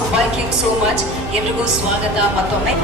So thank you so much. ಎಲ್ರಿಗೂ ಸ್ವಾಗತ ಮತ್ತೊಮ್ಮೆ.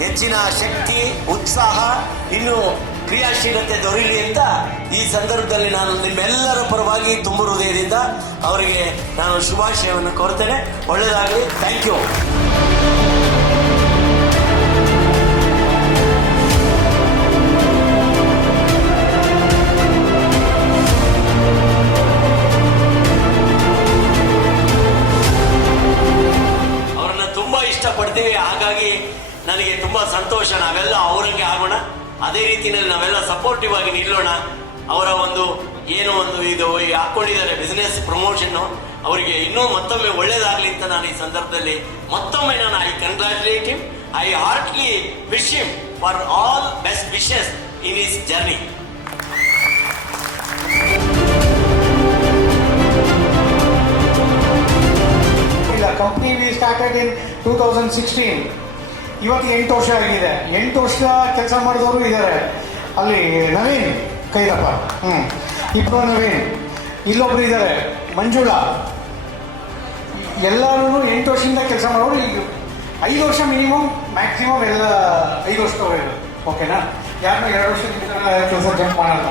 ಹೆಚ್ಚಿನ ಶಕ್ತಿ, ಉತ್ಸಾಹ, ಇನ್ನು ಕ್ರಿಯಾಶೀಲತೆ ದೊರೆಯಲಿ ಅಂತ ಈ ಸಂದರ್ಭದಲ್ಲಿ ನಾನು ನಿಮ್ಮೆಲ್ಲರ ಪರವಾಗಿ ತುಂಬ ಹೃದಯದಿಂದ ಅವರಿಗೆ ನಾನು ಶುಭಾಶಯವನ್ನು ಕೋರ್ತೇನೆ. ಒಳ್ಳೆಯದಾಗಲಿ. Thank you. ಅವರನ್ನ ತುಂಬಾ ಇಷ್ಟಪಡ್ತೀವಿ. ಹಾಗಾಗಿ ನನಗೆ ತುಂಬಾ ಸಂತೋಷ. ನಾವೆಲ್ಲ ಅವರಂಗೆ ಆಗೋಣ, ಅದೇ ರೀತಿಯಲ್ಲಿ ನಾವೆಲ್ಲ ಸಪೋರ್ಟಿವ್ ಆಗಿ ನಿಲ್ಲೋಣ. ಅವರ ಒಂದು ಏನು ಒಂದು ಇದು ಹಾಕೊಂಡಿದ್ದಾರೆ ಬಿಸ್ನೆಸ್ ಪ್ರಮೋಷನ್, ಅವರಿಗೆ ಇನ್ನೂ ಮತ್ತೊಮ್ಮೆ ಒಳ್ಳೇದಾಗ್ಲಿ ಅಂತ ನಾನು ಈ ಸಂದರ್ಭದಲ್ಲಿ ಮತ್ತೊಮ್ಮೆ ನಾನು I congratulate him. I heartily wish him for all best wishes in his journey. Company we started in 2016. ಇವತ್ತು 8 ವರ್ಷ ಆಗಿದೆ. 8 ವರ್ಷ ಕೆಲಸ ಮಾಡಿದವರು ಇದ್ದಾರೆ. ಅಲ್ಲಿ ನವೀನ್ ಕೈರಪ್ಪ, ಇಬ್ಬರು ನವೀನ್, ಇಲ್ಲೊಬ್ರು ಇದ್ದಾರೆ ಮಂಜುಳಾ. ಎಲ್ಲರೂ 8 ವರ್ಷದಿಂದ ಕೆಲಸ ಮಾಡೋರು. ಈಗ 5 ವರ್ಷ ಮಿನಿಮಮ್, ಮ್ಯಾಕ್ಸಿಮಮ್ ಎಲ್ಲ 5 ವರ್ಷದವರು. ಓಕೆನಾ? ಯಾರನ್ನೂ 2 ವರ್ಷದಿಂದ ಕೆಲಸ ಜಂಪ್ ಮಾಡಲ್ಲ.